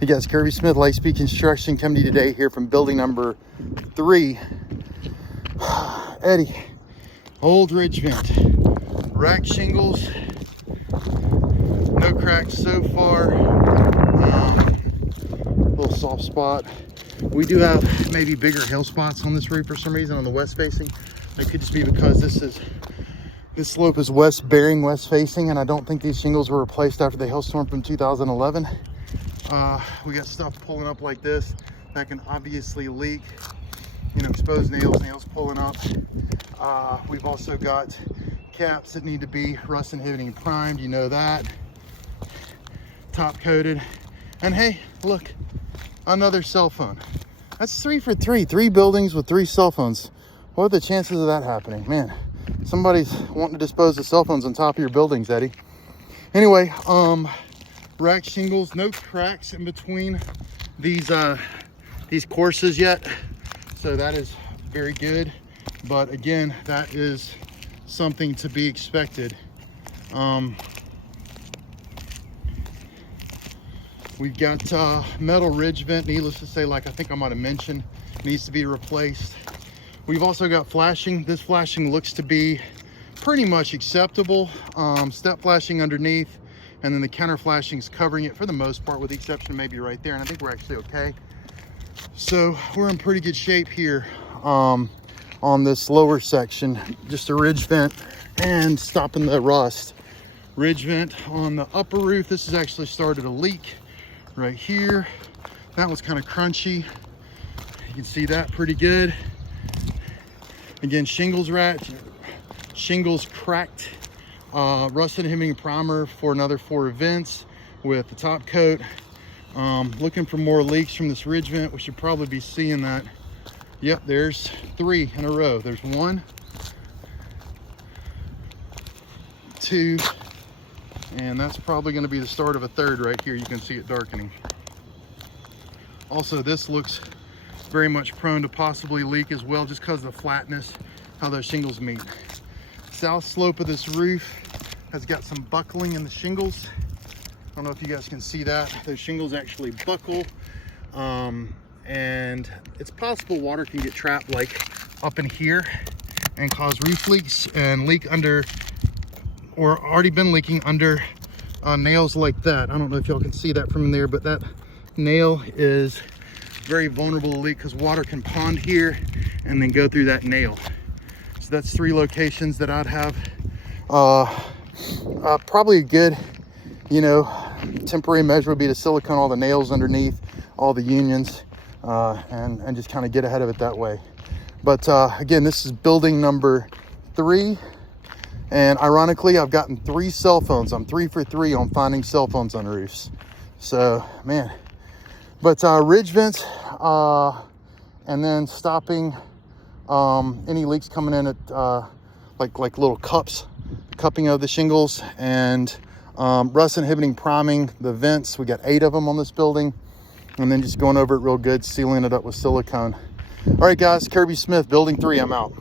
Hey guys, Kirby Smith, Lightspeed Construction coming to you today here from building number 3. Eddie, old ridge vent, rack shingles, no cracks so far, little soft spot. We do have maybe bigger hail spots on this roof for some reason on the west facing. It could just be because this slope is west bearing, west facing, and I don't think these shingles were replaced after the hailstorm from 2011. We got stuff pulling up like this that can obviously leak, you know, exposed nails pulling up. We've also got caps that need to be rust inhibiting primed, you know that, top coated. And hey, look, another cell phone. That's 3 for 3 buildings with 3 cell phones. What are the chances of that happening? Man, somebody's wanting to dispose of cell phones on top of your buildings, Eddie. Anyway, rack shingles, no cracks in between these courses yet, so that is very good. But again, that is something to be expected. We've got metal ridge vent, needless to say, like I think I might have mentioned, needs to be replaced. We've also got flashing. This flashing looks to be pretty much acceptable. Step flashing underneath, and then the counter flashing is covering it for the most part, with the exception maybe right there, and I think we're actually okay. So we're in pretty good shape here on this lower section. Just a ridge vent and stopping the rust. Ridge vent on the upper roof. This has actually started a leak right here. That one's kind of crunchy. You can see that pretty good. Again, shingles cracked. Rust inhibiting primer for another 4 vents with the top coat. Looking for more leaks from this ridge vent. We should probably be seeing that. Yep, there's 3 in a row. There's 1, 2, and that's probably going to be the start of a 3rd right here. You can see it darkening. Also, this looks very much prone to possibly leak as well, just because of the flatness, how those shingles meet. South slope of this roof has got some buckling in the shingles. I don't know if you guys can see that. Those shingles actually buckle, and it's possible water can get trapped like up in here and cause roof leaks and leak under, or already been leaking under nails like that. I don't know if y'all can see that from there, but that nail is very vulnerable to leak because water can pond here and then go through that nail. So that's 3 locations that I'd have probably a good, you know, temporary measure would be to silicone all the nails underneath, all the unions, and just kind of get ahead of it that way. But again, this is building number 3, and ironically, I've gotten 3 cell phones. I'm 3 for 3 on finding cell phones on roofs. So, man. But ridge vents, and then stopping any leaks coming in at like little cupping of the shingles, and rust inhibiting priming the vents. We got 8 of them on this building, and then just going over it real good, sealing it up with silicone. All right, guys, Kirby Smith, building 3, I'm out.